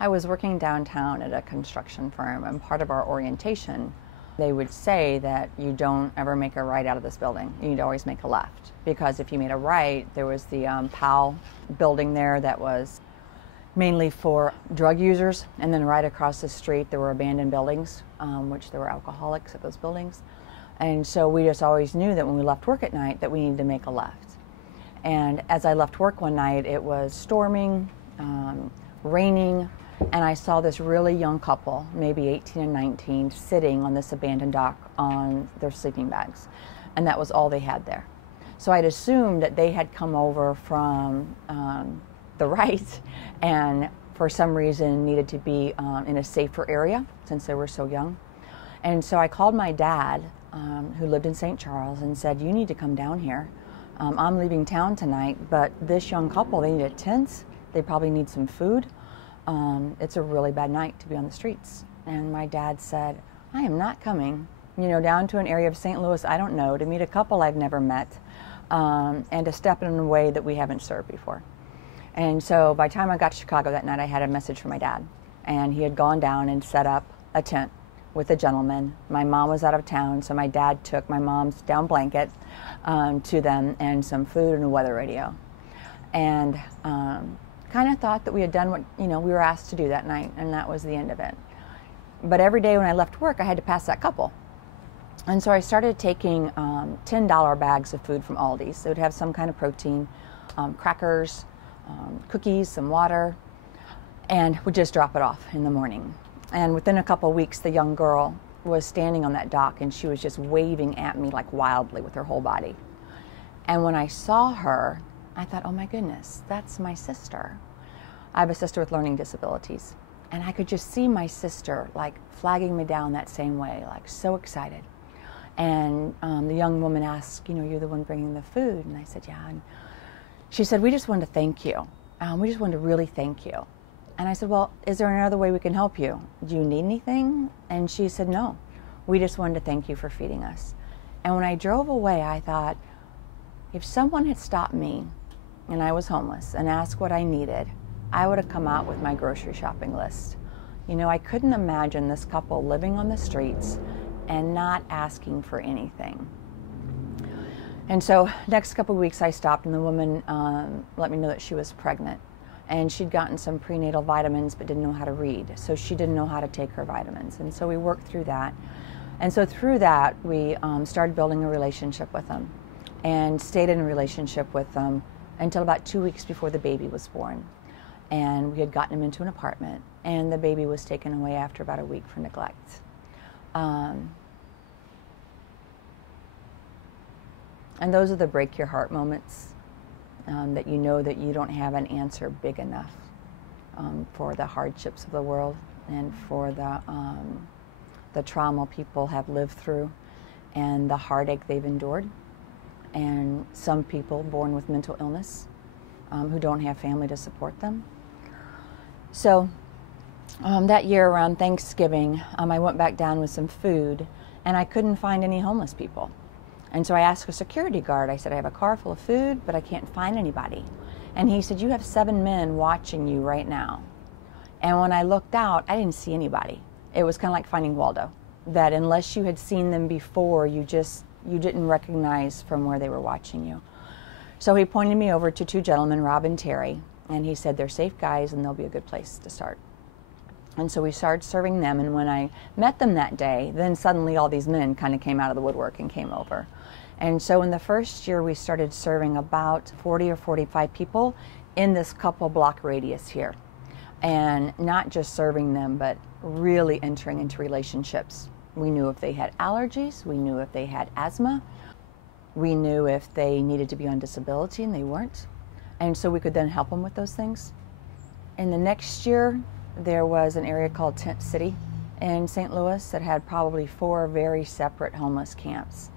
I was working downtown at a construction firm, and part of our orientation, they would say that you don't ever make a right out of this building. You need to always make a left, because if you made a right, there was the Powell building there that was mainly for drug users, and then right across the street there were abandoned buildings, which there were alcoholics at those buildings. And so we just always knew that when we left work at night that we needed to make a left. And as I left work one night, it was storming, raining, and I saw this really young couple, maybe 18 and 19, sitting on this abandoned dock on their sleeping bags. And that was all they had there. So I'd assumed that they had come over from the right and for some reason needed to be in a safer area since they were so young. And so I called my dad, who lived in St. Charles, and said, you need to come down here. I'm leaving town tonight, but this young couple, they need a tent. They probably need some food. It's a really bad night to be on the streets. And my dad said, I am not coming, down to an area of St. Louis I don't know, to meet a couple I've never met, and to step in a way that we haven't served before. And so by the time I got to Chicago that night, I had a message from my dad. And he had gone down and set up a tent with a gentleman. My mom was out of town, so my dad took my mom's down blanket to them and some food and a weather radio. And kind of thought that we had done what we were asked to do that night, and that was the end of it. But every day when I left work, I had to pass that couple. And so I started taking $10 bags of food from Aldi's. They would have some kind of protein, crackers, cookies, some water, and would just drop it off in the morning. And within a couple of weeks, the young girl was standing on that dock, and she was just waving at me like wildly with her whole body. And when I saw her, I thought, oh my goodness, that's my sister. I have a sister with learning disabilities. And I could just see my sister like flagging me down that same way, like so excited. And the young woman asked, you're the one bringing the food? And I said, yeah. And she said, we just wanted to thank you. We just wanted to really thank you. And I said, well, is there another way we can help you? Do you need anything? And she said, no. We just wanted to thank you for feeding us. And when I drove away, I thought, if someone had stopped me and I was homeless and asked what I needed, I would have come out with my grocery shopping list. I couldn't imagine this couple living on the streets and not asking for anything. And so next couple of weeks I stopped, and the woman let me know that she was pregnant. And she'd gotten some prenatal vitamins but didn't know how to read. So she didn't know how to take her vitamins. And so we worked through that. And so through that, we started building a relationship with them and stayed in a relationship with them until about 2 weeks before the baby was born. And we had gotten him into an apartment, and the baby was taken away after about a week for neglect. And those are the break your heart moments, that you know that you don't have an answer big enough for the hardships of the world and for the trauma people have lived through and the heartache they've endured. And some people born with mental illness who don't have family to support them. So that year around Thanksgiving, I went back down with some food, and I couldn't find any homeless people. And so I asked a security guard, I said, I have a car full of food, but I can't find anybody. And he said, you have 7 men watching you right now. And when I looked out, I didn't see anybody. It was kind of like Finding Waldo, that unless you had seen them before, you didn't recognize from where they were watching you. So he pointed me over to 2 gentlemen, Rob and Terry, and he said, they're safe guys and they'll be a good place to start. And so we started serving them, and when I met them that day, then suddenly all these men kind of came out of the woodwork and came over. And so in the first year, we started serving about 40 or 45 people in this couple block radius here. And not just serving them, but really entering into relationships. We knew if they had allergies, we knew if they had asthma, we knew if they needed to be on disability and they weren't. And so we could then help them with those things. In the next year, there was an area called Tent City in St. Louis that had probably 4 very separate homeless camps.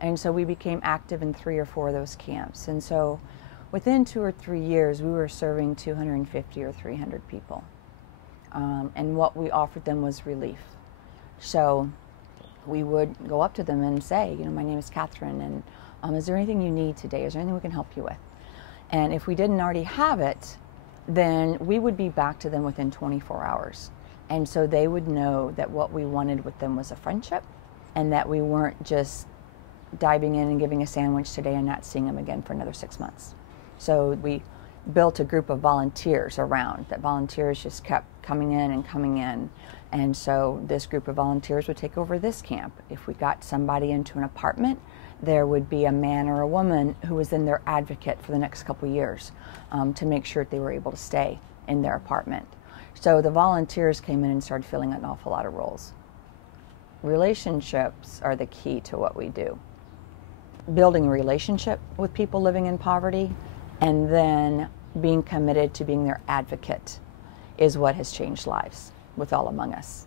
And so we became active in 3 or 4 of those camps. And so within 2 or 3 years, we were serving 250 or 300 people. And what we offered them was relief. So we would go up to them and say, my name is Catherine, and is there anything you need today? Is there anything we can help you with? And if we didn't already have it, then we would be back to them within 24 hours. And so they would know that what we wanted with them was a friendship, and that we weren't just diving in and giving a sandwich today and not seeing them again for another 6 months. So we built a group of volunteers around, that volunteers just kept coming in and coming in. And so this group of volunteers would take over this camp. If we got somebody into an apartment, there would be a man or a woman who was then their advocate for the next couple years, to make sure that they were able to stay in their apartment. So the volunteers came in and started filling an awful lot of roles. Relationships are the key to what we do. Building a relationship with people living in poverty, and then being committed to being their advocate, is what has changed lives with All Among Us.